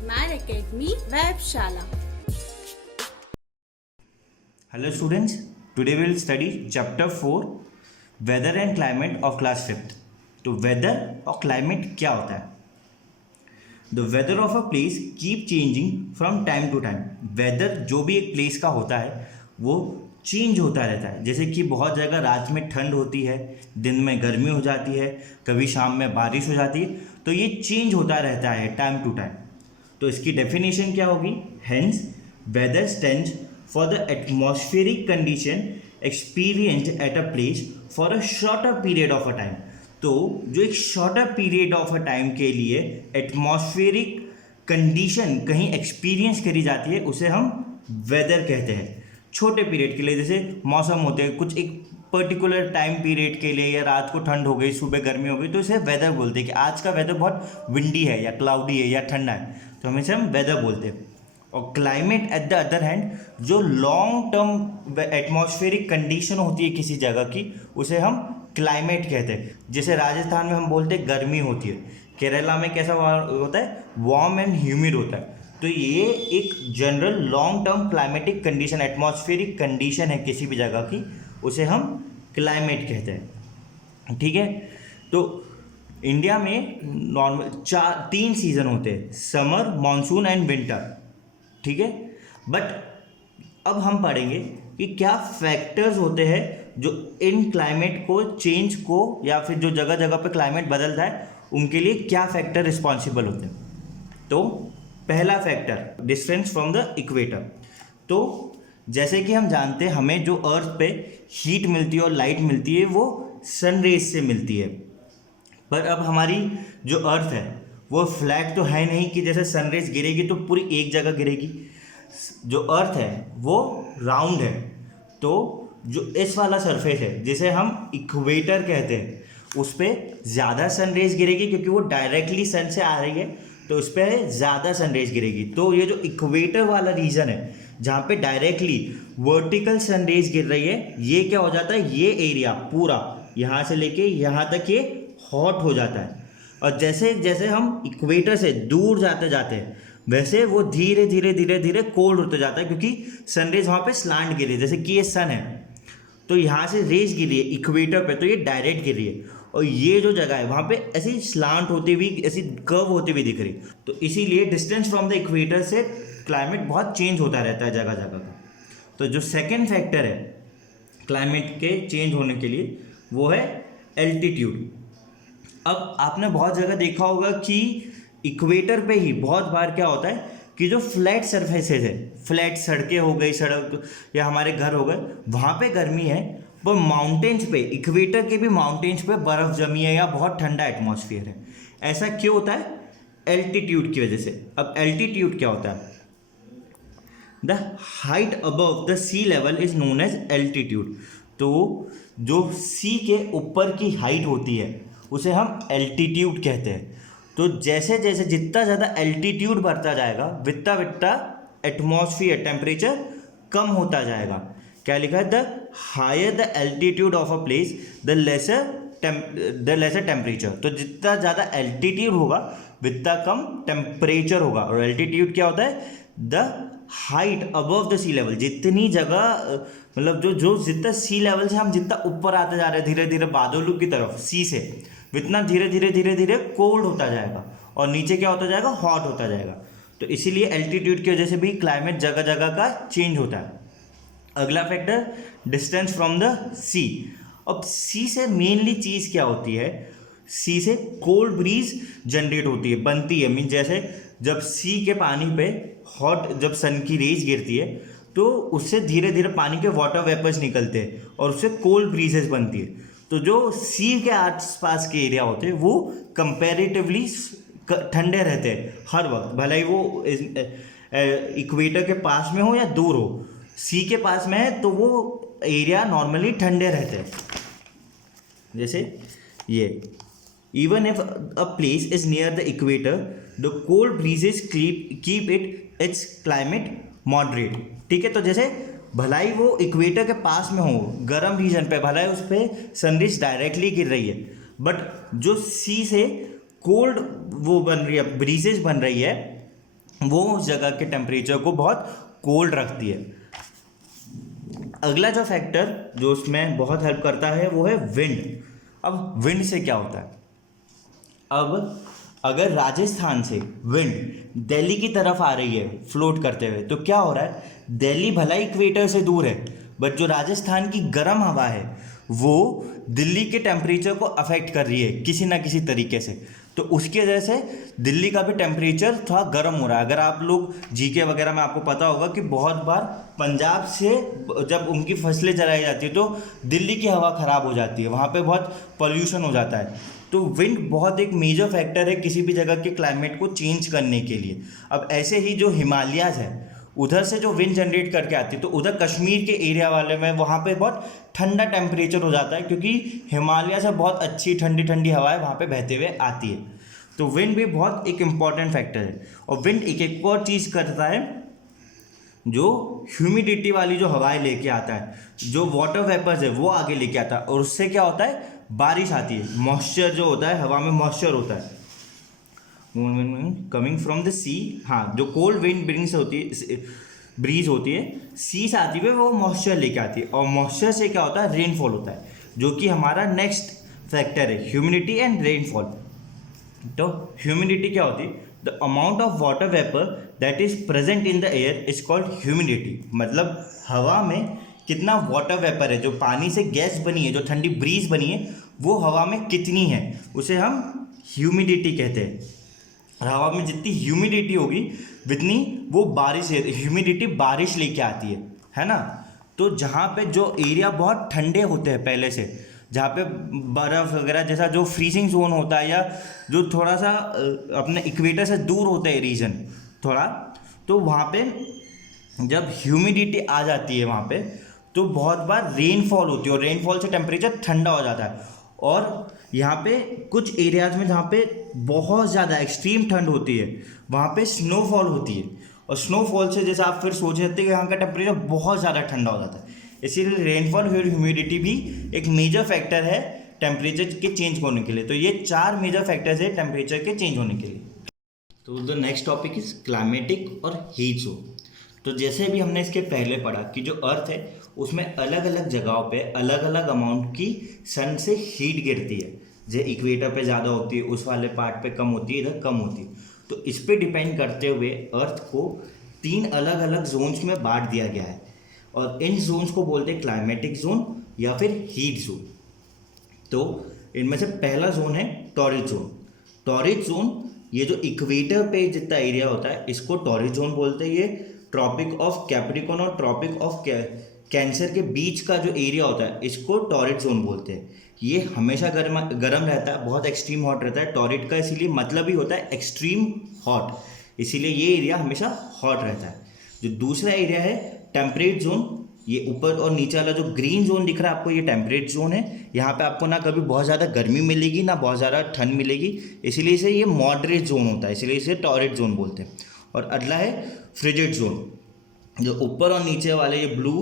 Admire Academy Webshala. Hello students, today we will study chapter 4 weather and climate of class 5th. तो weather और climate क्या होता है? The weather of a place keep changing from time to time. Weather जो भी एक place का होता है वो चेंज होता रहता है. जैसे कि बहुत जगह रात में ठंड होती है, दिन में गर्मी हो जाती है, कभी शाम में बारिश हो जाती है, तो ये चेंज होता रहता है टाइम टू टाइम. तो इसकी डेफिनेशन क्या होगी? Hence weather stands for the atmospheric condition experienced at a place for a shorter period of a time. तो जो एक shorter period of a time के लिए atmospheric condition कहीं experience करी जाती है उसे हम weather कहते हैं. छोटे पीरियड के लिए जैसे मौसम होते हैं कुछ एक पर्टिकुलर टाइम पीरियड के लिए, या रात को ठंड हो गई सुबह गर्मी हो गई तो इसे वेदर बोलते हैं कि आज का वेदर बहुत विंडी है या क्लाउडी है या ठंडा है, तो हम इसे हम वेदर बोलते हैं. और climate at the other hand जो लॉन्ग टर्म एटमॉस्फेरिक कंडीशन होती है किसी जगह की उसे हम क्लाइमेट कहते हैं. जैसे राजस्थान में हम बोलते हैं गर्मी होती है, केरला में कैसा होता है? वार्म एंड ह्यूमिड होता है. तो ये एक general long term climatic condition, atmospheric condition है किसी भी जगह की, उसे हम क्लाइमेट कहते हैं. ठीक है. तो इंडिया में नॉर्मल तीन सीज़न होते हैं, समर, मानसून एंड विंटर. ठीक है. बट अब हम पढ़ेंगे कि क्या फैक्टर्स होते हैं जो इन क्लाइमेट को चेंज को, या फिर जो जगह जगह पे क्लाइमेट बदलता है उनके लिए क्या फैक्टर रिस्पॉन्सिबल होते हैं. तो पहला factor distance from the equator. तो जैसे कि हम जानते हैं हमें जो अर्थ पे हीट मिलती है और लाइट मिलती है वो सन रेज से मिलती है. पर अब हमारी जो अर्थ है वो फ्लैट तो है नहीं कि जैसे सनरेज गिरेगी तो पूरी एक जगह गिरेगी. जो अर्थ है वो राउंड है. तो जो इस वाला सरफेस है जिसे हम इक्वेटर कहते हैं उस पर ज़्यादा सनरेज गिरेगी क्योंकि वो डायरेक्टली सन से आ रही है, तो उस पर ज़्यादा सनरेज गिरेगी. तो ये जो इक्वेटर वाला रीजन है जहाँ पे डायरेक्टली वर्टिकल सनरेज गिर रही है, ये क्या हो जाता है? ये एरिया पूरा यहाँ से लेके यहाँ तक ये हॉट हो जाता है. और जैसे जैसे हम इक्वेटर से दूर जाते जाते हैं वैसे वो धीरे धीरे धीरे धीरे कोल्ड होते जाता है, क्योंकि सनरेज वहाँ पे स्लांट गिरी है. जैसे कि ये सन है तो यहाँ से रेज गिरी है इक्वेटर पे, तो ये डायरेक्ट गिरी है. और ये जो जगह है वहाँ पे ऐसी स्लांट होती हुई, ऐसी कर्व होती हुई दिख रही. तो इसीलिए डिस्टेंस फ्रॉम द इक्वेटर से क्लाइमेट बहुत चेंज होता रहता है जगह जगह का. तो जो सेकेंड फैक्टर है क्लाइमेट के चेंज होने के लिए वो है एल्टीट्यूड. अब आपने बहुत जगह देखा होगा कि इक्वेटर पे ही बहुत बार क्या होता है कि जो फ्लैट सरफेसेस है, फ्लैट सड़कें हो गई, सड़क या हमारे घर हो गए, वहाँ पे गर्मी है, पर माउंटेन्स पे, इक्वेटर के भी माउंटेन्स पे बर्फ़ जमी है या बहुत ठंडा एटमॉस्फेयर है. ऐसा क्यों होता है? एल्टीट्यूड की वजह से. अब एल्टीट्यूड क्या होता है? The height above the sea level is known as altitude. तो जो सी के ऊपर की हाइट होती है उसे हम एल्टीट्यूड कहते हैं. तो जैसे जैसे जितना ज़्यादा एल्टीट्यूड बढ़ता जाएगा वित्ता वित्ता एटमॉस्फियर टेम्परेचर कम होता जाएगा. क्या लिखा है? The higher the altitude of a place the lesser temperature. तो जितना ज़्यादा एल्टीट्यूड होगा वित्ता कम टेम्परेचर होगा. और एल्टीट्यूड क्या होता है? The height above the sea level. जितनी जगह मतलब जो जितना सी लेवल से हम जितना ऊपर आते जा रहे हैं धीरे धीरे बादलों की तरफ सी से, इतना धीरे धीरे धीरे धीरे कोल्ड होता जाएगा और नीचे क्या होता जाएगा? हॉट होता जाएगा. तो इसीलिए एल्टीट्यूड की वजह से भी क्लाइमेट जगह जगह का चेंज होता है. अगला फैक्टर डिस्टेंस फ्रॉम द सी. अब सी से मेनली चीज़ क्या होती है? सी से कोल्ड ब्रीज जनरेट होती है, बनती है. मीन जैसे जब सी के पानी पे हॉट जब सन की रेज गिरती है तो उससे धीरे धीरे पानी के वाटर वेपर्स निकलते हैं और उससे कोल्ड ब्रीजेस बनती है. तो जो सी के आसपास के एरिया होते हैं वो कंपैरेटिवली ठंडे रहते हैं हर वक्त, भले ही वो इक्वेटर के पास में हो या दूर हो. सी के पास में है तो वो एरिया नॉर्मली ठंडे रहते हैं. जैसे ये even if a place is near the equator the cold breezes keep its climate moderate. ठीक है. तो जैसे भलाई वो इक्वेटर के पास में हो, गर्म रीजन पे, भलाई उस पर सनरेज डायरेक्टली गिर रही है, बट जो सी से कोल्ड वो बन रही है, ब्रीजेस बन रही है, वो उस जगह के टेम्परेचर को बहुत कोल्ड रखती है। अगला जो फैक्टर जो उसमें बहुत हेल्प करता है वो है विंड। अब विंड से क्या होता है, अब अगर राजस्थान से विंड दिल्ली की तरफ आ रही है फ्लोट करते हुए, तो क्या हो रहा है, दिल्ली भला इक्वेटर से दूर है, बट जो राजस्थान की गर्म हवा है वो दिल्ली के टेम्परेचर को अफेक्ट कर रही है किसी ना किसी तरीके से। तो उसकी वजह से दिल्ली का भी टेम्परेचर थोड़ा गर्म हो रहा है। अगर आप लोग जीके वगैरह में आपको पता होगा कि बहुत बार पंजाब से जब उनकी फसलें जलाई जाती है तो दिल्ली की हवा ख़राब हो जाती है, वहाँ पे बहुत पॉल्यूशन हो जाता है। तो विंड बहुत एक मेजर फैक्टर है किसी भी जगह के क्लाइमेट को चेंज करने के लिए। अब ऐसे ही जो हिमालयाज़ है उधर से जो विंड जनरेट करके आती है, तो उधर कश्मीर के एरिया वाले में वहाँ पे बहुत ठंडा टेम्परेचर हो जाता है, क्योंकि हिमालय से बहुत अच्छी ठंडी ठंडी हवाएं वहाँ पे बहते हुए आती है। तो विंड भी बहुत एक इम्पॉर्टेंट फैक्टर है। और विंड एक और चीज़ करता है, जो ह्यूमिडिटी वाली जो हवाएं लेके आता है, जो वाटर वेपर्स है वो आगे लेके आता है, और उससे क्या होता है, बारिश आती है। मॉइस्चर जो होता है, हवा में मॉइस्चर होता है कमिंग फ्रॉम द सी। हाँ, जो कोल्ड विंड ब्रिंग्स होती है, ब्रीज होती है, सी से आती है, वो मॉइस्चर लेके आती है। और मॉइस्चर से क्या होता है, रेनफॉल होता है, जो कि हमारा नेक्स्ट फैक्टर है, ह्यूमिडिटी एंड रेनफॉल। तो ह्यूमिडिटी क्या होती है, the amount of water vapour that is present in the air is called humidity. मतलब हवा में कितना वाटर वेपर है, जो पानी से गैस बनी है, जो ठंडी ब्रीज बनी है, वो हवा में कितनी है, उसे हम ह्यूमिडिटी कहते हैं। हवा में जितनी ह्यूमिडिटी होगी उतनी वो बारिश, ह्यूमिडिटी बारिश लेके आती है ना। तो जहाँ पे जो एरिया बहुत ठंडे होते हैं पहले से, जहाँ पे बर्फ़ वगैरह जैसा जो फ्रीजिंग जोन होता है, या जो थोड़ा सा अपने इक्वेटर से दूर होता है रीजन थोड़ा, तो वहाँ पे जब ह्यूमिडिटी आ जाती है वहाँ पे, तो बहुत बार रेनफॉल होती है, और रेनफॉल से टेम्परेचर ठंडा हो जाता है। और यहाँ पे कुछ एरियाज़ में जहाँ पे बहुत ज़्यादा एक्सट्रीम ठंड होती है, वहाँ पे स्नोफॉल होती है, और स्नोफॉल से जैसे आप फिर सोच सकते हैं कि यहाँ का टेम्परेचर बहुत ज़्यादा ठंडा हो जाता है। इसीलिए रेनफॉल और ह्यूमिडिटी भी एक मेजर फैक्टर है टेम्परेचर के चेंज होने के लिए। तो ये 4 मेजर फैक्टर्स है टेम्परेचर के चेंज होने के लिए। तो the next topic is climatic और हीट जोन। तो जैसे भी हमने इसके पहले पढ़ा कि जो अर्थ है उसमें अलग अलग जगहों पे अलग अलग अमाउंट की सन से हीट गिरती है। जो इक्वेटर पे ज़्यादा होती है, उस वाले पार्ट पे कम होती है, इधर कम होती है। तो इस पे डिपेंड करते हुए अर्थ को 3 अलग अलग जोन्स में बांट दिया गया है, और इन जोन्स को बोलते हैं क्लाइमेटिक जोन या फिर हीट जोन। तो इनमें से पहला जोन है टॉरिड जोन। टॉरिड जोन, ये जो इक्वेटर पे जितना एरिया होता है इसको टॉरिड जोन बोलते हैं। ये ट्रॉपिक ऑफ कैप्रिकॉर्न और ट्रॉपिक ऑफ कैंसर के बीच का जो एरिया होता है इसको टॉरिड जोन बोलते हैं। ये हमेशा गर्म रहता है, बहुत एक्सट्रीम हॉट रहता है। टॉरिड का इसीलिए मतलब ही होता है एक्सट्रीम हॉट, इसीलिए ये एरिया हमेशा हॉट रहता है। जो दूसरा एरिया है टेम्परेट जोन, ये ऊपर और नीचे वाला जो ग्रीन जोन दिख रहा है आपको, ये टेम्परेट जोन है। यहाँ पे आपको ना कभी बहुत ज़्यादा गर्मी मिलेगी ना बहुत ज़्यादा ठंड मिलेगी, इसीलिए इसे ये मॉडरेट जोन होता है, इसलिए इसे टॉरिड जोन बोलते हैं। और अगला है फ्रिजिड जोन। जो ऊपर और नीचे वाले ये ब्लू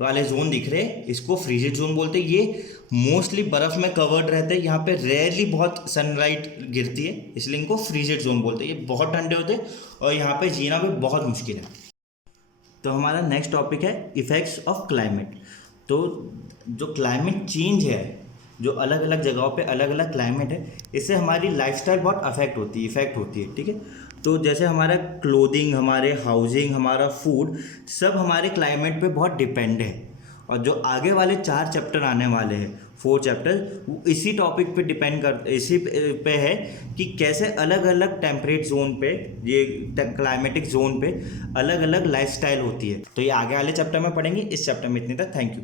वाले जोन दिख रहे हैं इसको फ्रिजिड जोन बोलते हैं। ये मोस्टली बर्फ़ में कवर्ड रहते हैं, यहाँ पे रेयरली बहुत सनलाइट गिरती है, इसलिए इनको फ्रिजिड जोन बोलते हैं। ये बहुत ठंडे होते हैं और यहाँ पे जीना भी बहुत मुश्किल है। तो हमारा नेक्स्ट टॉपिक है इफ़ेक्ट्स ऑफ क्लाइमेट। तो जो क्लाइमेट चेंज है, जो अलग अलग जगहों पे अलग अलग क्लाइमेट है, इससे हमारी लाइफस्टाइल बहुत इफ़ेक्ट होती है, ठीक है। तो जैसे हमारा क्लोथिंग, हमारे हाउसिंग, हमारा फूड, सब हमारे क्लाइमेट पे बहुत डिपेंड है। और जो आगे वाले 4 चैप्टर आने वाले हैं, 4 चैप्टर, वो इसी टॉपिक पे डिपेंड इसी पे है कि कैसे अलग अलग टेम्परेट जोन पे, ये क्लाइमेटिक जोन पे अलग अलग लाइफस्टाइल होती है। तो ये आगे वाले चैप्टर में पढ़ेंगे। इस चैप्टर में इतने तक, थैंक यू।